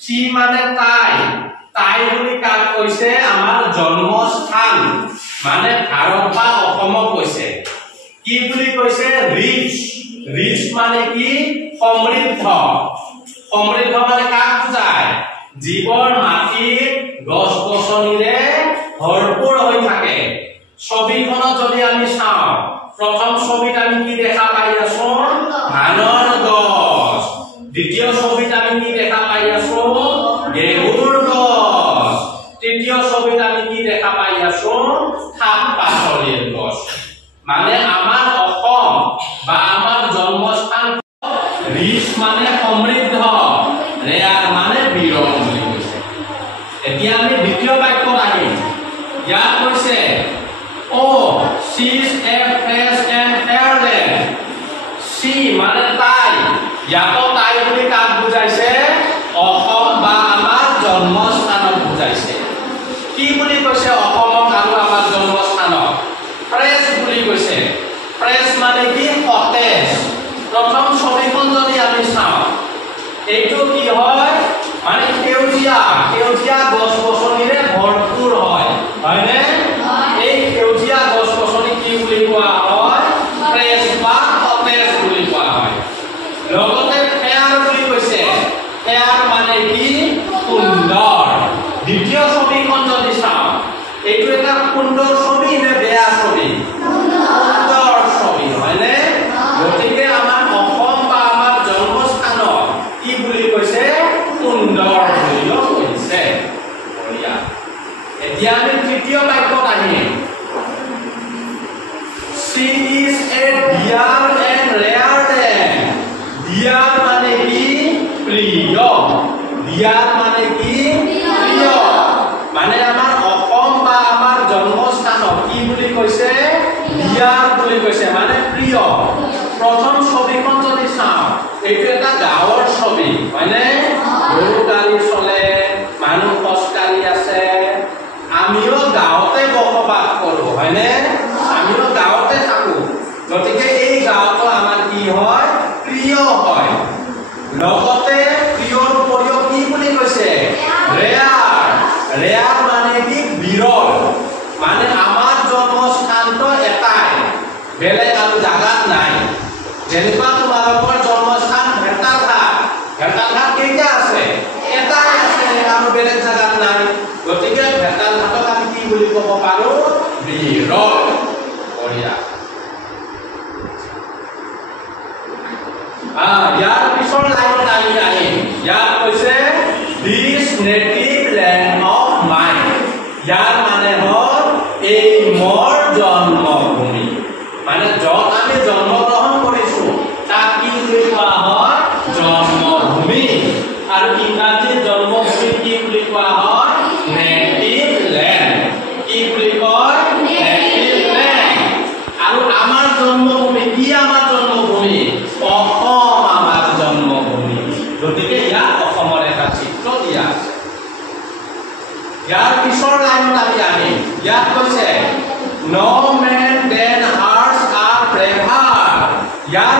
সি মানে তাই তাই বুলি কাক কৈছে আমাৰ জন্মস্থান মানে ভাৰত বা অসমক কৈছে কি বুলি কৈছে ৰিচ ৰিচ মানে কি সমৃদ্ধ সমৃদ্ধ মানে কাক বুজায় জীৱৰ মাটি গছ-গছনিৰে ভৰপূৰ হৈ থাকে ছবিখনত যদি আমি চাওঁ প্ৰথম ছবিত আমি কি দেখা পাই আছো ধানৰ গছ দ্বিতীয় ছবিত আমি কি দেখা পাই আছো গেহুৰ গছ তৃতীয় ছবিত আমি কি দেখা পাই আছো শাক-পাচলিৰ গছ মানে আমাৰ অসম বা আমাৰ জন্মস্থান ৰিচ মানে সমৃদ্ধ ৰেয়াৰ মানে বিৰল বুলি কৈছে এতিয়া আমি দ্বিতীয় বাক্যত আহিম ইয়াত কৈছে ও she's a fresh and fairland she মানে তাই ইয়াতো তাই বুলি কাক বুজাইছে অসম বা আমাৰ জন্মস্থানক বুজাইছে কি বুলি কৈছে অসমক আৰু আমাৰ জন্মস্থানক ফ্ৰেছ বুলি কৈছে ফ্ৰেছ মানে কি সতেজ প্ৰথম ছবিখন যদি আমি চাওঁ এইটো কি হয় মানে সেউজীয়া সেউজীয়া গছ-গছনিৰে ভৰপূৰ হয় হয়নে এই সেউজীয়া গছ-গছনি কি বুলি কোৱা হয় ফ্ৰেছ বা সতেজ বুলি কোৱা হয় লগতে ফেয়াৰ বুলি কৈছে ফেয়াৰ মানে কি সুন্দৰ দ্বিতীয় ছবিখন যদি চাওঁ এইটো এটা সুন্দৰ ছবি নে বেয়া ছবি সুন্দৰ ছবি হয়নে গতিকে আমাৰ অসম বা আমাৰ জন্মস্থানক কি বুলি কৈছে সুন্দৰ বুলি কৈছে এতিয়া আমি তৃতীয় বাক্যত আহিম she is a dear and rare land dear মানে কি প্ৰিয় dear মানে কি প্ৰিয় মানে আমাৰ অসম বা আমাৰ জন্মস্থানক কি বুলি কৈছে dear বুলি কৈছে মানে প্ৰিয় প্ৰথম ছবিখন যদি চাওঁ এইটো এটা গাঁৱৰ ছবি হয়নে গৰু গাড়ী চলে মানুহ খোজকাঢ়ি আছে আমিও গাঁৱতে বসবাস কৰো হয়নে আমিও গাঁৱতে থাকো গতিকে এই গাঁৱটো আমাৰ কি হয় প্ৰিয় হয় লগতে প্ৰিয়ৰ উপৰিও কি বুলি কৈছে ৰেয়াৰ ৰেয়াৰ মানে কি বিৰল মানে আমাৰ জন্মস্থানটো এটাই বেলেগ আৰু জাগাত নাই যেনেকুৱা তোমালোকৰ জন্মস্থান ভেটাঘাট ভেটাঘাট কেইটা আছে এটাই আছে আৰু বেলেগ জাগাত নাই গতিকে ভেটাঘাটক আমি কি বুলি ক'ব পাৰো বিৰল বঢ়িয়া ইয়াৰ পিছৰ লাইনত আমি আহিম ইয়াত কৈছে this native land of mine ইয়াৰ মানে হ'ল এই মোৰ জন্মভূমি মানে য'ত আমি জন্মগ্ৰহণ কৰিছো তাক কি বুলি কোৱা হয় জন্মভূমি আৰু ইংৰাজীত জন্মভূমি কি বুলি কোৱা হয় নেটিভ লেণ্ড কি বুলি কয় নেটিভ লেণ্ড আৰু আমাৰ জন্মভূমি কি আমাৰ জন্মভূমি অসম আমাৰ জন্মভূমি গতিকে ইয়াত অসমৰ এটা চিত্ৰ দিয়া আছে ইয়াৰ পিছৰ লাইনত আমি আহিম ইয়াত কৈছে no man then hearts are braver year